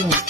continue. Mm -hmm.